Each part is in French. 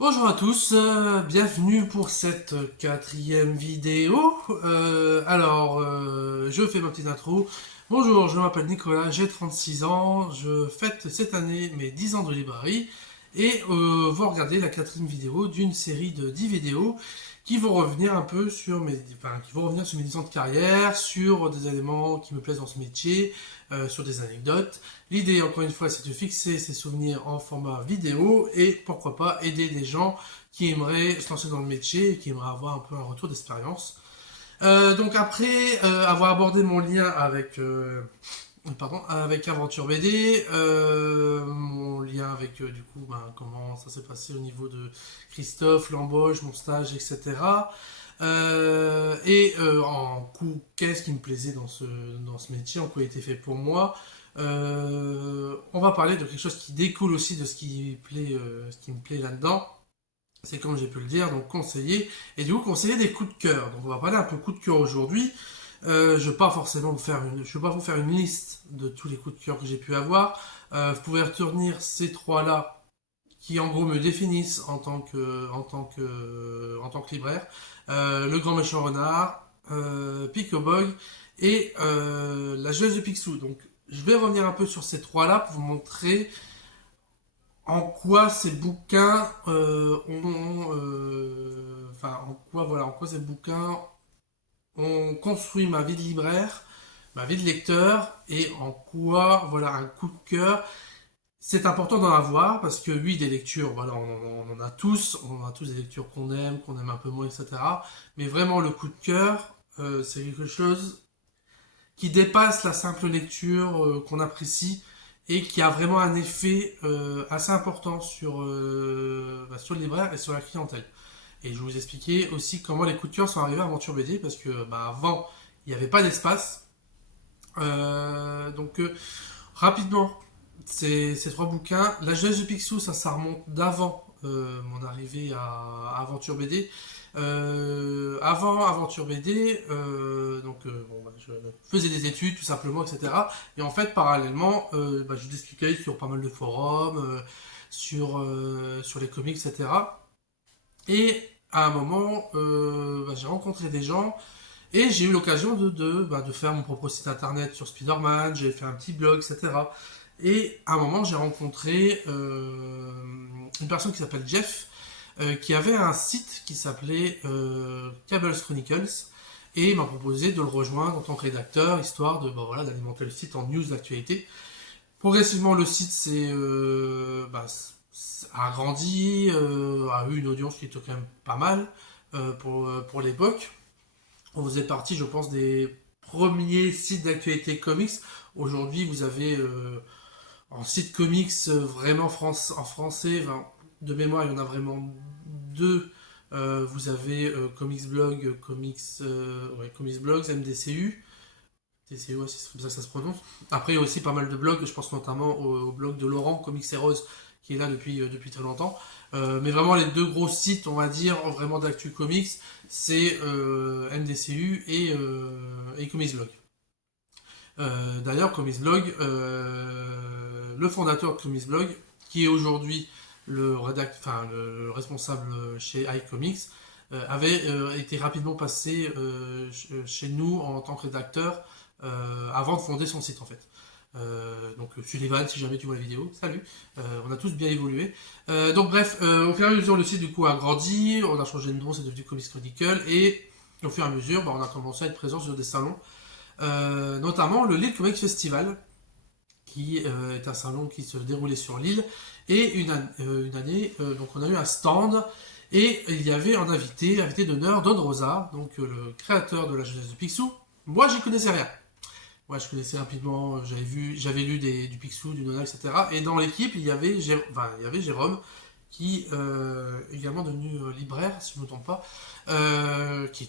Bonjour à tous, bienvenue pour cette quatrième vidéo. Je fais ma petite intro. Bonjour, je m'appelle Nicolas, j'ai 36 ans, je fête cette année mes 10 ans de librairie et vous regardez la quatrième vidéo d'une série de 10 vidéos qui vont revenir un peu sur qui vont revenir sur mes 10 ans de carrière, sur des éléments qui me plaisent dans ce métier, sur des anecdotes. L'idée, encore une fois, c'est de fixer ces souvenirs en format vidéo et pourquoi pas aider des gens qui aimeraient se lancer dans le métier et qui aimeraient avoir un peu un retour d'expérience. Donc après avoir abordé mon lien avec Aventure BD, mon lien avec du coup comment ça s'est passé au niveau de Christophe, l'embauche, mon stage, etc. En coup, qu'est-ce qui me plaisait dans ce métier, en quoi il était fait pour moi. On va parler de quelque chose qui découle aussi de ce qui me plaît là-dedans. C'est comme j'ai pu le dire, donc conseiller, et du coup conseiller des coups de cœur. Donc on va parler un peu coups de cœur aujourd'hui. Je ne vais pas forcément je vais pas vous faire une liste de tous les coups de cœur que j'ai pu avoir. Vous pouvez retenir ces trois-là qui en gros me définissent en tant que libraire. Le grand méchant renard, Picobog et la joueuse de Picsou. Donc je vais revenir un peu sur ces trois-là pour vous montrer en quoi ces bouquins en quoi ces bouquins ont construit ma vie de libraire, ma vie de lecteur, et en quoi, voilà, un coup de cœur. C'est important d'en avoir parce que oui, des lectures, voilà, on en a tous des lectures qu'on aime un peu moins, etc. Mais vraiment, le coup de cœur, c'est quelque chose qui dépasse la simple lecture qu'on apprécie et qui a vraiment un effet assez important sur le libraire et sur la clientèle. Et je vais vous expliquer aussi comment les coups de cœur sont arrivés à Aventure BD parce que avant, il n'y avait pas d'espace. Rapidement, ces trois bouquins. La jeunesse de Picsou, ça remonte d'avant mon arrivée à Aventure BD. Avant Aventure BD, je faisais des études tout simplement, etc. Et en fait, parallèlement, je discutais sur pas mal de forums, sur les comics, etc. Et à un moment, j'ai rencontré des gens et j'ai eu l'occasion de faire mon propre site internet sur Spider-Man, j'ai fait un petit blog, etc. Et à un moment, j'ai rencontré une personne qui s'appelle Jeff, qui avait un site qui s'appelait Cables Chronicles, et il m'a proposé de le rejoindre en tant que rédacteur, histoire d'alimenter le site en news d'actualité. Progressivement, le site a grandi, a eu une audience qui était quand même pas mal pour l'époque. On faisait partie, je pense, des premiers sites d'actualité comics. Aujourd'hui, vous avez en site comics en français, de mémoire, il y en a vraiment deux. Vous avez Comics Blog, Comics Blogs, MDCU. TCU, ouais, c'est comme ça que ça se prononce. Après, il y a aussi pas mal de blogs, je pense notamment au blog de Laurent, Comics et Rose, qui est là depuis très longtemps. Mais vraiment, les deux gros sites, on va dire, vraiment d'actu comics, c'est MDCU et Comics Blog. D'ailleurs, Comics Blog, le fondateur de Comics Blog, qui est aujourd'hui le responsable chez iComics, avait été rapidement passé chez nous en tant que rédacteur avant de fonder son site en fait. Sullivan, si jamais tu vois la vidéo, salut. On a tous bien évolué. Au fur et à mesure, le site du coup a grandi, on a changé de nom, c'est devenu Comics Chronicle, et au fur et à mesure, on a commencé à être présent sur des salons, notamment le Lille Comics Festival, qui est un salon qui se déroulait sur l'île. Et une année, donc on a eu un stand et il y avait un invité d'honneur, Don Rosa, donc le créateur de la jeunesse de Picsou. Moi, j'y connaissais rien. Moi, je connaissais rapidement, j'avais lu du Picsou, du Nona, etc. Et dans l'équipe, il y avait Jérôme, qui également devenu libraire, si je ne me trompe pas, qui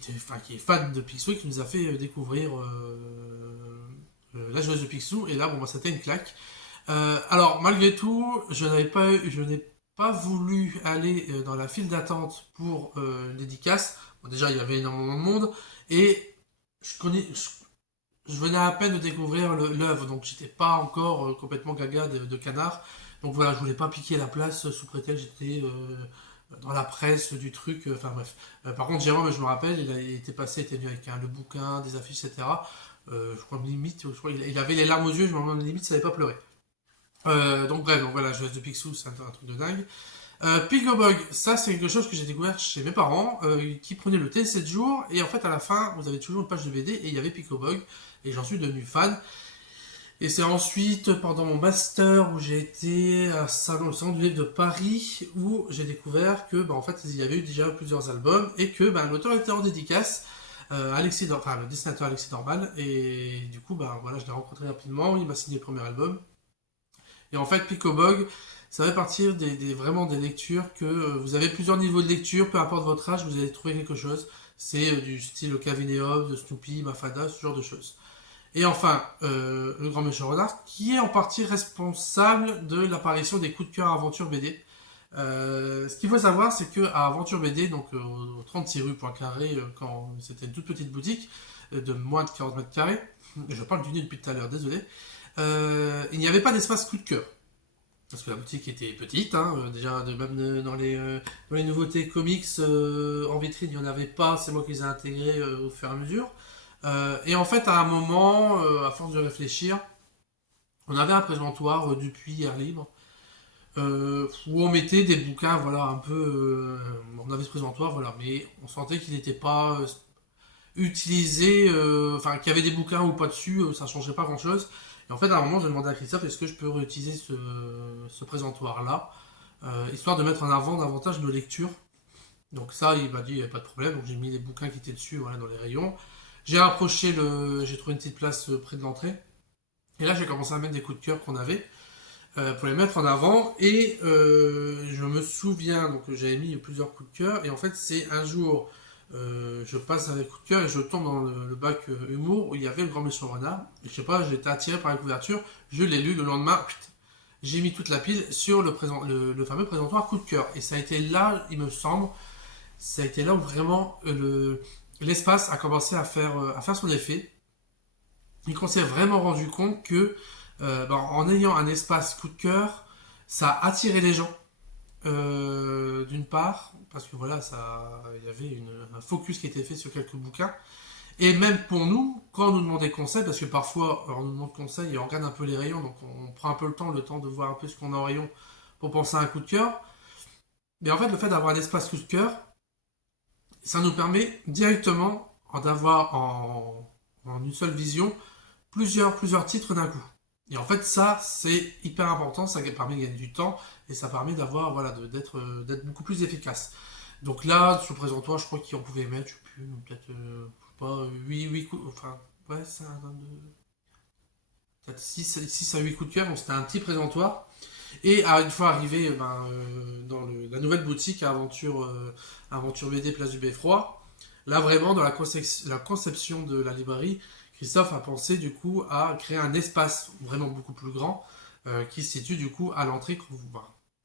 est fan de Picsou et qui nous a fait découvrir la joueuse de Picsou. Et là, c'était une claque. Alors, malgré tout, je n'ai pas voulu aller dans la file d'attente pour une dédicace. Bon, déjà, il y avait énormément de monde et je venais à peine de découvrir l'œuvre, donc j'étais pas encore complètement gaga de canard. Donc voilà, je voulais pas piquer la place sous prétexte que j'étais dans la presse du truc, enfin bref. Par contre, Jérôme, je me rappelle, il était passé, il était venu avec le bouquin, des affiches, etc. Je crois limite, je crois, il avait les larmes aux yeux, je me demande limite, ça n'avait pas pleuré. Donc bref, donc voilà, Joueuse de Picsou, c'est un truc de dingue. Pigglebug, ça c'est quelque chose que j'ai découvert chez mes parents, qui prenaient le thé 7 jours, et en fait à la fin, vous avez toujours une page de BD, et il y avait Pigglebug, et j'en suis devenu fan. Et c'est ensuite, pendant mon master, où j'ai été à le salon du livre de Paris, où j'ai découvert que, en fait, il y avait eu déjà plusieurs albums, et que l'auteur était en dédicace, enfin, le dessinateur Alexis Dorval, et du coup, voilà, je l'ai rencontré rapidement, il m'a signé le premier album. Et en fait, Picobog, ça fait partie vraiment des lectures que vous avez plusieurs niveaux de lecture, peu importe votre âge, vous allez trouver quelque chose. C'est du style Calvin et Hobbes, de Snoopy, Mafalda, ce genre de choses. Et enfin, le grand méchant renard, qui est en partie responsable de l'apparition des coups de cœur Aventure BD. Ce qu'il faut savoir, c'est que à Aventure BD, donc au 36 rue Poincaré, quand c'était une toute petite boutique de moins de 40 mètres carrés, je parle du nez depuis tout à l'heure, désolé, il n'y avait pas d'espace coup de cœur. Parce que la boutique était petite, hein, déjà même dans les nouveautés comics en vitrine, il n'y en avait pas, c'est moi qui les ai intégrés au fur et à mesure. Et en fait, à un moment, à force de réfléchir, on avait un présentoir depuis Air Libre, où on mettait des bouquins, voilà, un peu. On avait ce présentoir, voilà, mais on sentait qu'il n'était pas utilisé, enfin, qu'il y avait des bouquins ou pas dessus, ça ne changeait pas grand chose. Et en fait, à un moment, j'ai demandé à Christophe, est-ce que je peux réutiliser ce présentoir-là, histoire de mettre en avant davantage de lecture. Donc ça, il m'a dit, il n'y a pas de problème, donc j'ai mis les bouquins qui étaient dessus, voilà, dans les rayons. J'ai trouvé une petite place près de l'entrée. Et là, j'ai commencé à mettre des coups de cœur qu'on avait pour les mettre en avant. Et je me souviens, donc j'avais mis plusieurs coups de cœur. Et en fait, c'est un jour, je passe avec coup de cœur et je tombe dans le bac humour où il y avait le grand méchant renard. Et je sais pas, j'ai été attiré par la couverture. Je l'ai lu le lendemain. J'ai mis toute la pile sur le fameux présentoir coup de cœur. Et ça a été là, il me semble, ça a été là où vraiment l'espace a commencé à faire son effet. Et qu'on s'est vraiment rendu compte que en ayant un espace coup de cœur, ça a attiré les gens. D'une part, parce que voilà, il y avait un focus qui était fait sur quelques bouquins. Et même pour nous, quand on nous demandait conseil, parce que parfois on nous demande conseil et on regarde un peu les rayons, donc on prend un peu le temps de voir un peu ce qu'on a en rayon pour penser à un coup de cœur. Mais en fait, le fait d'avoir un espace coup de cœur, ça nous permet directement d'avoir en une seule vision plusieurs titres d'un coup. Et en fait, ça, c'est hyper important, ça permet de gagner du temps et ça permet d'avoir, voilà, d'être beaucoup plus efficace. Donc là, sur le présentoir, je crois qu'on pouvait mettre, je sais plus, peut-être, je sais pas, 8 coups, enfin, ouais, ça, peut-être 6 à 8 coups de cœur, donc c'était un petit présentoir. Et une fois arrivé dans la nouvelle boutique à Aventure BD Place du Beffroi, là vraiment dans la conception de la librairie, Christophe a pensé du coup à créer un espace vraiment beaucoup plus grand qui se situe du coup à l'entrée.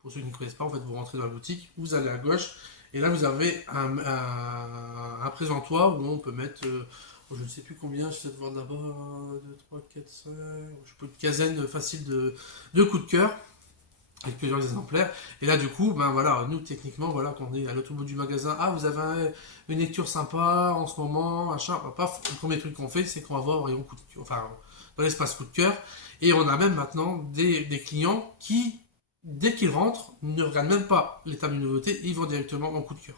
Pour ceux qui ne connaissent pas, en fait, vous rentrez dans la boutique, vous allez à gauche, et là vous avez un présentoir où on peut mettre, je ne sais plus combien, je sais de voir d'abord, 2, 3, 4, 5, je sais pas, une quinzaine facile de coups de cœur avec plusieurs exemplaires. Et là, du coup, voilà, nous, techniquement, voilà, quand on est à l'autre bout du magasin, ah, vous avez une lecture sympa en ce moment, machin, paf, le premier truc qu'on fait, c'est qu'on va voir rayon coup de cœur, enfin, dans l'espace coup de cœur. Et on a même maintenant des clients qui, dès qu'ils rentrent, ne regardent même pas l'état d'une nouveauté, ils vont directement en coup de cœur.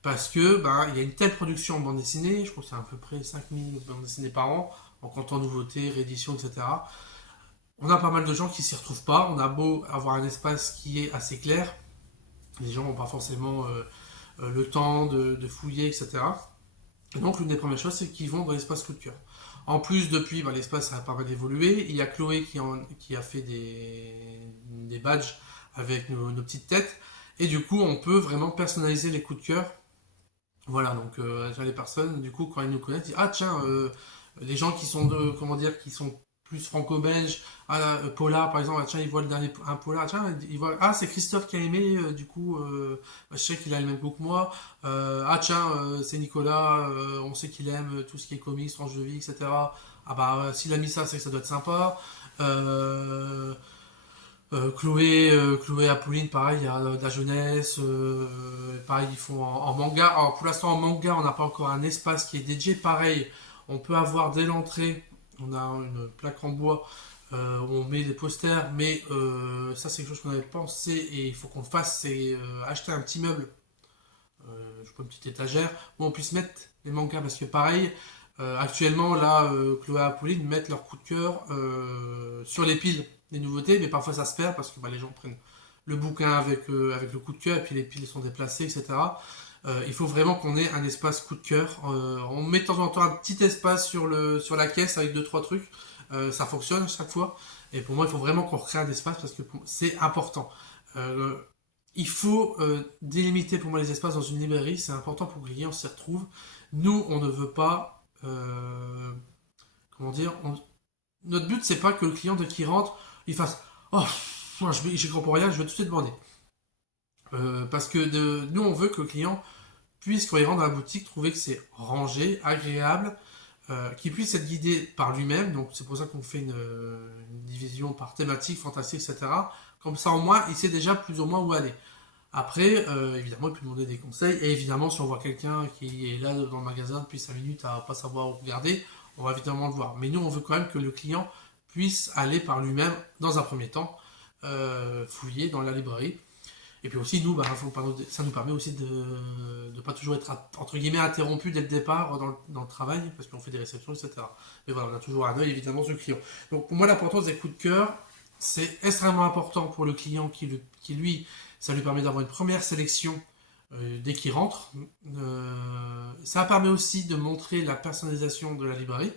Parce que, il y a une telle production en bande dessinée, je crois que c'est à peu près 5000 bandes dessinées par an, en comptant nouveautés, rééditions, etc. On a pas mal de gens qui s'y retrouvent pas. On a beau avoir un espace qui est assez clair, les gens n'ont pas forcément le temps de fouiller, etc. Et donc, l'une des premières choses, c'est qu'ils vont dans l'espace coup de cœur. En plus, depuis, l'espace a pas mal évolué. Il y a Chloé qui a fait des badges avec nos petites têtes. Et du coup, on peut vraiment personnaliser les coups de cœur. Voilà, donc les personnes, du coup, quand ils nous connaissent, ils disent ah tiens, les gens qui sont qui sont plus franco-belges, Paula par exemple, ah, tiens, ils voient le dernier un Paula, tiens, ils voient ah c'est Christophe qui a aimé, du coup, je sais qu'il a le même goût que moi, ah tiens, c'est Nicolas, on sait qu'il aime tout ce qui est comics, tranche de vie, etc. Ah s'il a mis ça, c'est que ça doit être sympa. Euh, Chloé Apolline, pareil, il y a de la jeunesse. Pareil, ils font en manga. Alors, pour l'instant, en manga, on n'a pas encore un espace qui est dédié. Pareil, on peut avoir dès l'entrée, on a une plaque en bois où on met des posters, mais ça, c'est quelque chose qu'on avait pensé et il faut qu'on le fasse, c'est acheter un petit meuble, je crois une petite étagère, où on puisse mettre les mangas. Parce que, pareil, actuellement, là, Chloé et Apolline mettent leur coup de cœur sur les piles des nouveautés, mais parfois ça se perd parce que bah, les gens prennent le bouquin avec le coup de cœur et puis les piles sont déplacées, etc. Il faut vraiment qu'on ait un espace coup de cœur. On met de temps en temps un petit espace sur la caisse avec deux trois trucs. Ça fonctionne à chaque fois. Et pour moi, il faut vraiment qu'on crée un espace parce que c'est important. Euh, il faut délimiter pour moi les espaces dans une librairie. C'est important pour que les clients s'y retrouvent. Nous, on ne veut pas. Comment dire Notre but, c'est pas que le client, dès qu'il rentre, il fasse Oh, moi, j'y comprends rien, je vais tout de suite demander. Parce que nous, on veut que le client puisse, quand il rentre dans la boutique, trouver que c'est rangé, agréable, qu'il puisse être guidé par lui-même. Donc, c'est pour ça qu'on fait une division par thématique, fantastique, etc. Comme ça, au moins, il sait déjà plus ou moins où aller. Après, évidemment, il peut demander des conseils. Et évidemment, si on voit quelqu'un qui est là dans le magasin depuis 5 minutes à pas savoir où regarder, on va évidemment le voir. Mais nous, on veut quand même que le client puisse aller par lui-même, dans un premier temps, fouiller dans la librairie. Et puis aussi, nous, bah, ça nous permet aussi de ne pas toujours être, entre guillemets, interrompu dès le départ dans le travail, parce qu'on fait des réceptions, etc. Mais voilà, on a toujours un œil, évidemment, sur le client. Donc, pour moi, l'importance des coups de cœur, c'est extrêmement important pour le client qui lui, ça lui permet d'avoir une première sélection dès qu'il rentre. Ça permet aussi de montrer la personnalisation de la librairie.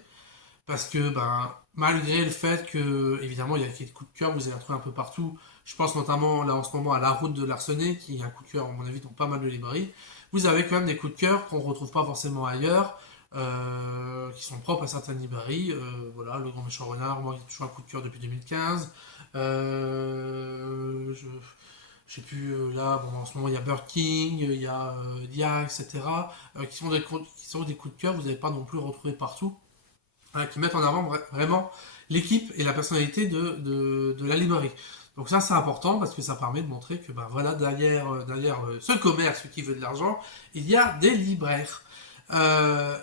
Parce que ben, malgré le fait que, évidemment, il y a des coups de cœur, vous allez en trouver un peu partout. Je pense notamment là en ce moment à la route de Larsenet, qui est un coup de cœur, à mon avis, dans pas mal de librairies. Vous avez quand même des coups de cœur qu'on ne retrouve pas forcément ailleurs, qui sont propres à certaines librairies. Voilà, Le Grand Méchant Renard, moi, j'ai toujours un coup de cœur depuis 2015. Je sais plus, là, bon, en ce moment, il y a Burger King, il y a Dia, etc., qui sont des coups de cœur, vous n'allez pas non plus retrouver partout, hein, qui mettent en avant vraiment l'équipe et la personnalité de la librairie. Donc ça, c'est important parce que ça permet de montrer que ben voilà, derrière ce commerce qui veut de l'argent, il y a des libraires.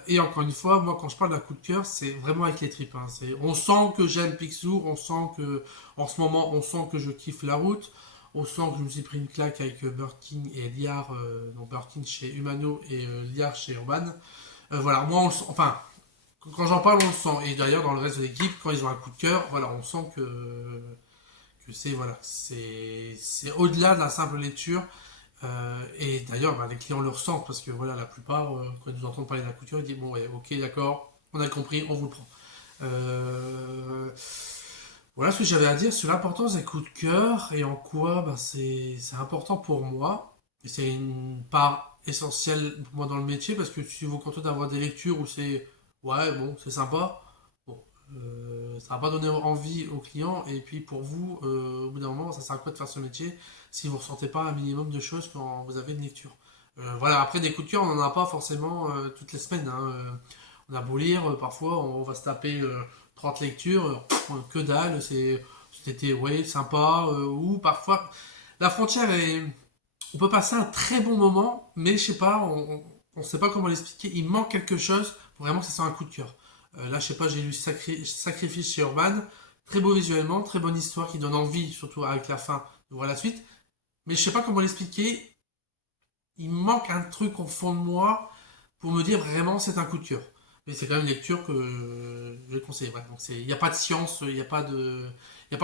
Et encore une fois, moi quand je parle d'un coup de cœur, c'est vraiment avec les tripes, hein. On sent que j'aime Picsou, on sent que en ce moment, on sent que je kiffe la route, on sent que je me suis pris une claque avec Birkin et Liard, donc Birkin chez Humano et Liard chez Urban. Voilà, moi, enfin, quand j'en parle, on le sent. Et d'ailleurs, dans le reste de l'équipe, quand ils ont un coup de cœur, voilà, on sent que c'est voilà, c'est au-delà de la simple lecture. Et d'ailleurs, bah, les clients le ressentent parce que voilà, la plupart, quand ils nous entendent parler d'un coup de cœur, ils disent bon, ouais, ok, d'accord, on a compris, on vous le prend. Euh, voilà ce que j'avais à dire sur l'importance des coups de cœur et en quoi bah, c'est important pour moi. Et c'est une part essentielle pour moi dans le métier parce que si vous comptez d'avoir des lectures où c'est ouais, bon, c'est sympa, bon, ça va pas donner envie aux clients et puis pour vous, au bout d'un moment, ça sert à quoi de faire ce métier si vous ressentez pas un minimum de choses quand vous avez une lecture. Voilà, après des coups de cœur, on n'en a pas forcément toutes les semaines, hein. On a beau lire, parfois on va se taper 30 lectures, que dalle, c'était ouais, sympa, ou parfois la frontière est. On peut passer un très bon moment, mais je sais pas, on sait pas comment l'expliquer, il manque quelque chose pour vraiment que ça soit un coup de cœur. Là, je sais pas, j'ai lu Sacrifice chez Urban, très beau visuellement, très bonne histoire qui donne envie, surtout avec la fin, de voir la suite, mais je sais pas comment l'expliquer, il manque un truc au fond de moi pour me dire vraiment c'est un coup de cœur. Mais c'est quand même une lecture que je conseille. Donc il n'y a pas de science, il y a pas de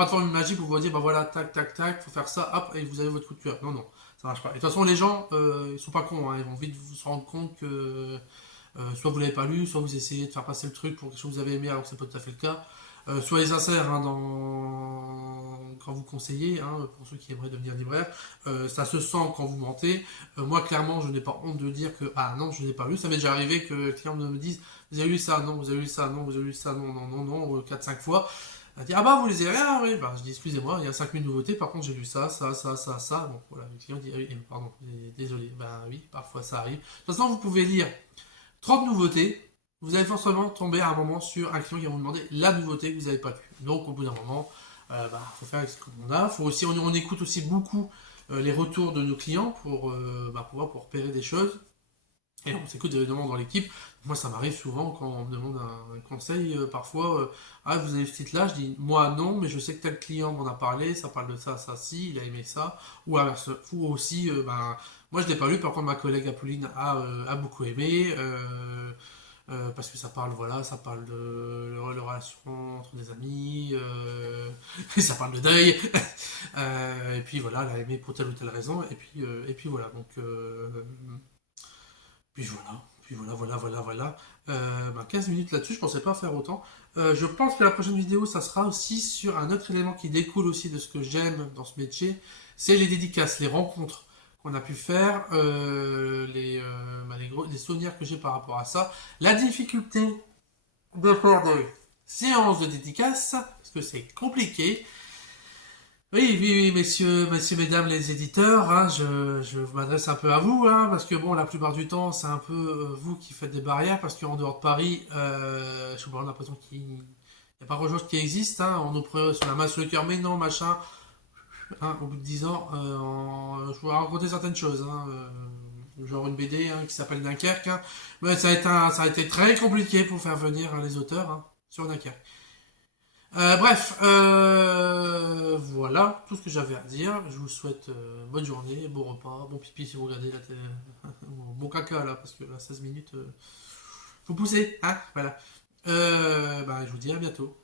formule magique pour vous dire bah voilà tac tac tac, faut faire ça, hop et vous avez votre coup de cœur. Non non, ça marche pas. Et de toute façon les gens ils sont pas cons, hein, ils vont vite se rendre compte que soit vous l'avez pas lu, soit vous essayez de faire passer le truc pour quelque chose que vous avez aimé alors que c'est pas tout à fait le cas. Soyez sincères hein, quand vous conseillez, hein, pour ceux qui aimeraient devenir libraire. Ça se sent quand vous mentez. Moi, clairement, je n'ai pas honte de dire que ah non, je n'ai pas lu. Ça m'est déjà arrivé que les clients me disent vous avez lu ça, non, vous avez lu ça, non, vous avez lu ça, non, non, non, non, 4-5 fois. Elle dit ah bah vous les avez rien, ah, oui. Bah, je dis excusez-moi, il y a 5000 nouveautés, par contre j'ai lu ça, ça, ça, ça, ça. Bon, voilà, le client dit ah oui, pardon, désolé. Ben oui, parfois ça arrive. De toute façon, vous pouvez lire 30 nouveautés, vous allez forcément tomber à un moment sur un client qui va vous demander la nouveauté que vous n'avez pas vue. Donc au bout d'un moment, faut faire avec ce qu'on a. Faut aussi, on écoute aussi beaucoup les retours de nos clients pour repérer des choses. Et on s'écoute évidemment dans l'équipe. Moi, ça m'arrive souvent quand on me demande un conseil, parfois, ah, vous avez ce titre-là, je dis, moi non, mais je sais que tel client m'en a parlé, ça parle de ça, ça, si, il a aimé ça, ou inverse, ou aussi, moi je l'ai pas lu, par contre ma collègue Apolline a beaucoup aimé, parce que ça parle, voilà, ça parle de relation entre des amis, ça parle de deuil, et puis voilà, elle a aimé pour telle ou telle raison, et puis voilà, donc, puis voilà, voilà. 15 minutes là-dessus, je pensais pas faire autant. Je pense que la prochaine vidéo, ça sera aussi sur un autre élément qui découle aussi de ce que j'aime dans ce métier, c'est les dédicaces, les rencontres qu'on a pu faire, les souvenirs que j'ai par rapport à ça, la difficulté de faire des séances de dédicaces, parce que c'est compliqué. Oui, oui, oui, messieurs, mesdames les éditeurs, hein, je m'adresse un peu à vous, hein, parce que bon, la plupart du temps, c'est un peu vous qui faites des barrières, parce qu'en dehors de Paris, je j'ai l'impression qu'il n'y a pas grand-chose qui existe, hein, on nous prend sur la main sur le cœur, mais non, machin, hein, au bout de 10 ans, je vous raconter certaines choses, hein, genre une BD hein, qui s'appelle Dunkerque, hein, mais ça a été très compliqué pour faire venir hein, les auteurs hein, sur Dunkerque. Bref, voilà tout ce que j'avais à dire. Je vous souhaite bonne journée, bon repas, bon pipi si vous regardez la télé, bon caca là, parce que là 16 minutes, faut pousser, hein, voilà. Je vous dis à bientôt.